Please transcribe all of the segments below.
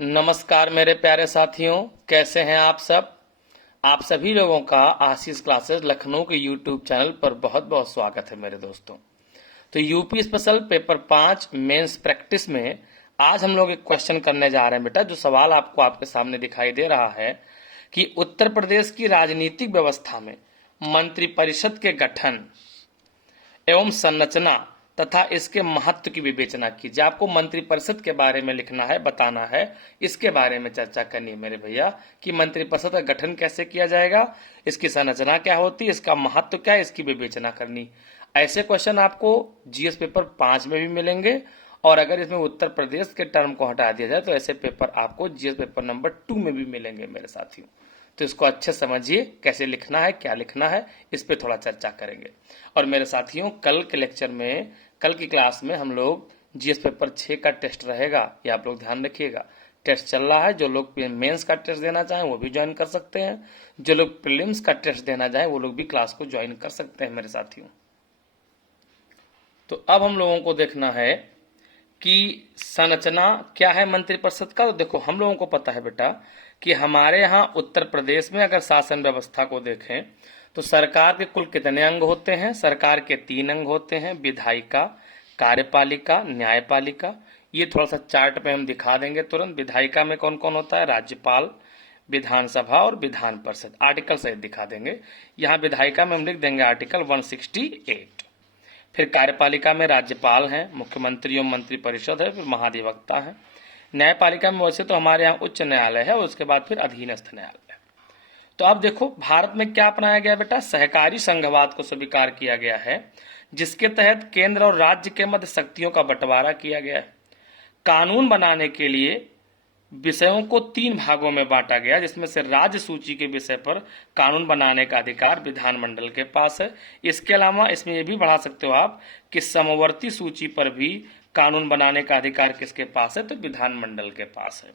नमस्कार मेरे प्यारे साथियों, कैसे हैं आप सब। आप सभी लोगों का आशीष क्लासेस लखनऊ के यूट्यूब चैनल पर बहुत बहुत स्वागत है मेरे दोस्तों। तो UP special paper 5 mains practice में आज हम लोग एक क्वेश्चन करने जा रहे हैं बेटा। जो सवाल आपको आपके सामने दिखाई दे रहा है कि उत्तर प्रदेश की राजनीतिक व्यवस्था में मंत्रिपरिषद के गठन एवं संरचना तथा इसके महत्व की विवेचना कीजिए। आपको मंत्रिपरिषद के बारे में लिखना है, बताना है, इसके बारे में चर्चा करनी है मेरे भैया कि मंत्रिपरिषद का गठन कैसे किया जाएगा, इसकी संरचना क्या होती है, इसका महत्व क्या है, इसकी विवेचना करनी। ऐसे क्वेश्चन आपको जीएस पेपर 5 में भी मिलेंगे और अगर इसमें उत्तर प्रदेश के टर्म को हटा दिया जाए तो ऐसे पेपर आपको जीएस पेपर नंबर 2 में भी मिलेंगे मेरे साथियों। तो इसको अच्छे समझिए, कैसे लिखना है, क्या लिखना है, इस पे थोड़ा चर्चा करेंगे। और मेरे साथियों, कल के लेक्चर में, कल की क्लास में हम लोग जीएस पेपर 6 का टेस्ट रहेगा, ये आप लोग ध्यान रखिएगा। टेस्ट चल रहा है, जो लोग मेंस का टेस्ट देना चाहें वो भी ज्वाइन कर सकते हैं, जो लोग प्रीलिम्स का टेस्ट देना चाहें वो लोग भी क्लास को ज्वाइन कर सकते हैं मेरे साथियों। तो अब हम लोगों को देखना है कि संरचना क्या है मंत्रिपरिषद का। तो देखो, हम लोगों को पता है बेटा कि हमारे यहाँ उत्तर प्रदेश में अगर शासन व्यवस्था को देखें तो सरकार के कुल कितने अंग होते हैं। सरकार के 3 अंग होते हैं, विधायिका, कार्यपालिका, न्यायपालिका। ये थोड़ा सा चार्ट पे हम दिखा देंगे तुरंत। विधायिका में कौन कौन होता है, राज्यपाल, विधानसभा और विधान परिषद। आर्टिकल सहित दिखा देंगे। यहाँ विधायिका में हम लिख देंगे आर्टिकल 168। फिर कार्यपालिका में राज्यपाल हैं, मुख्यमंत्री एवं मंत्रिपरिषद है, फिर महाधिवक्ता है। न्यायपालिका में वैसे तो हमारे यहाँ उच्च न्यायालय है और उसके बाद फिर अधीनस्थ न्यायालय। तो अब देखो, भारत में क्या अपनाया गया बेटा, सहकारी संघवाद को स्वीकार किया गया है, जिसके तहत केंद्र और राज्य के मध्य शक्तियों का बंटवारा किया गया है। कानून बनाने के लिए विषयों को 3 भागों में बांटा गया, जिसमें से राज्य सूची के विषय पर कानून बनाने का अधिकार विधानमंडल के पास है। इसके अलावा इसमें यह भी बढ़ा सकते हो आप कि समवर्ती सूची पर भी कानून बनाने का अधिकार किसके पास है, तो विधानमंडल के पास है।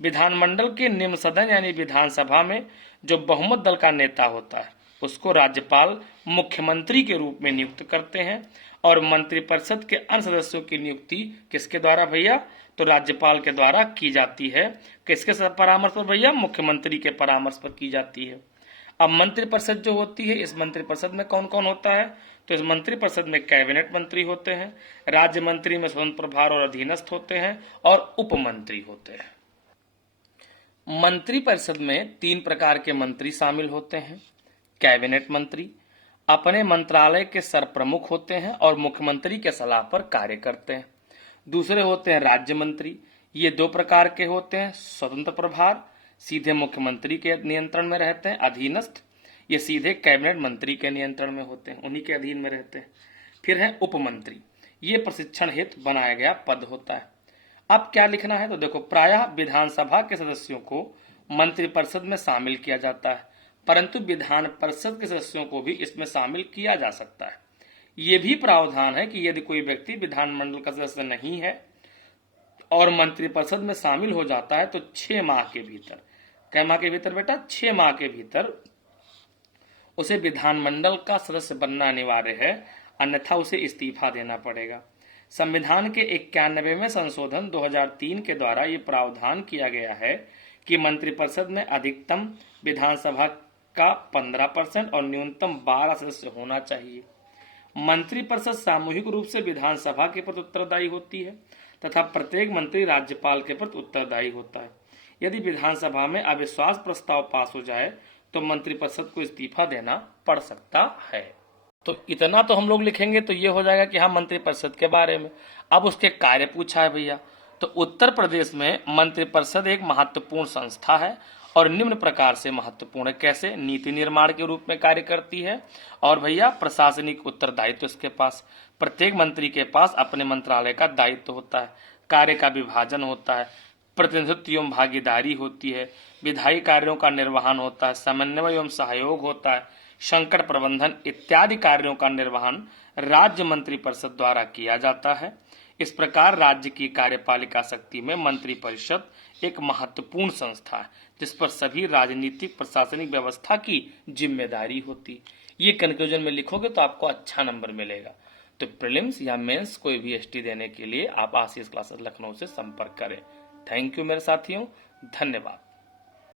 विधानमंडल के निम्न सदन यानी विधानसभा में जो बहुमत दल का नेता होता है उसको राज्यपाल मुख्यमंत्री के रूप में नियुक्त करते हैं और मंत्रिपरिषद के अन्य सदस्यों की नियुक्ति किसके द्वारा भैया, तो राज्यपाल के द्वारा की जाती है। किसके परामर्श पर भैया, मुख्यमंत्री के परामर्श पर की जाती है। अब मंत्रिपरिषद जो होती है, इस मंत्रिपरिषद में कौन कौन होता है, तो इस मंत्रिपरिषद में कैबिनेट मंत्री होते हैं, राज्य मंत्री में स्वतंत्र प्रभार और अधीनस्थ होते हैं और उप मंत्री होते हैं। मंत्रिपरिषद में 3 प्रकार के मंत्री शामिल होते हैं। कैबिनेट मंत्री अपने मंत्रालय के सरप्रमुख होते हैं और मुख्यमंत्री के सलाह पर कार्य करते हैं। दूसरे होते हैं राज्य मंत्री। ये 2 प्रकार के होते हैं, स्वतंत्र प्रभार, सीधे मुख्यमंत्री के नियंत्रण में रहते हैं, अधीनस्थ, ये सीधे कैबिनेट मंत्री के नियंत्रण में होते हैं, उन्हीं के अधीन में रहते हैं। फिर है उपमंत्री, ये प्रशिक्षण हेतु बनाया गया पद होता है। अब क्या लिखना है, तो देखो, प्रायः विधानसभा के सदस्यों को मंत्रिपरिषद में शामिल किया जाता है, परंतु विधान परिषद के सदस्यों को भी इसमें शामिल किया जा सकता है। ये भी प्रावधान है कि यदि कोई व्यक्ति विधानमंडल का सदस्य नहीं है और मंत्रिपरिषद में शामिल हो जाता है तो 6 माह के भीतर, कै माह के भीतर बेटा, 6 माह के भीतर उसे विधानमंडल का सदस्य बनना अनिवार्य है, अन्यथा उसे इस्तीफा देना पड़ेगा। संविधान के 91वें संशोधन 2003 के द्वारा ये प्रावधान किया गया है कि मंत्रिपरिषद में अधिकतम विधानसभा का 15% और न्यूनतम 12 सदस्य होना चाहिए। मंत्रिपरिषद सामूहिक रूप से विधानसभा के प्रति उत्तरदायी होती है तथा प्रत्येक मंत्री राज्यपाल के प्रति उत्तरदायी होता है। यदि विधानसभा में अविश्वास प्रस्ताव पास हो जाए तो मंत्रिपरिषद को इस्तीफा देना पड़ सकता है। तो इतना तो हम लोग लिखेंगे तो ये हो जाएगा कि हाँ, मंत्रिपरिषद के बारे में। अब उसके कार्य पूछा है भैया, तो उत्तर प्रदेश में मंत्रिपरिषद एक महत्वपूर्ण संस्था है और निम्न प्रकार से महत्वपूर्ण है। कैसे, नीति निर्माण के रूप में कार्य करती है और भैया प्रशासनिक उत्तरदायित्व इसके पास, प्रत्येक मंत्री के पास अपने मंत्रालय का दायित्व होता है, कार्य का विभाजन होता है, प्रतिनिधित्व एवं भागीदारी होती है, विधायी कार्यों का निर्वहन होता है, समन्वय एवं सहयोग होता है, संकट प्रबंधन इत्यादि कार्यों का निर्वहन राज्य मंत्रिपरिषद द्वारा किया जाता है। इस प्रकार राज्य की कार्यपालिका शक्ति में मंत्रिपरिषद एक महत्वपूर्ण संस्था है जिस पर सभी राजनीतिक प्रशासनिक व्यवस्था की जिम्मेदारी होती। ये कंक्लूजन में लिखोगे तो आपको अच्छा नंबर मिलेगा। तो प्रीलिम्स या मेंस कोई भी एसटी देने के लिए आप आशीष क्लासेस लखनऊ से संपर्क करें। थैंक यू मेरे साथियों, धन्यवाद।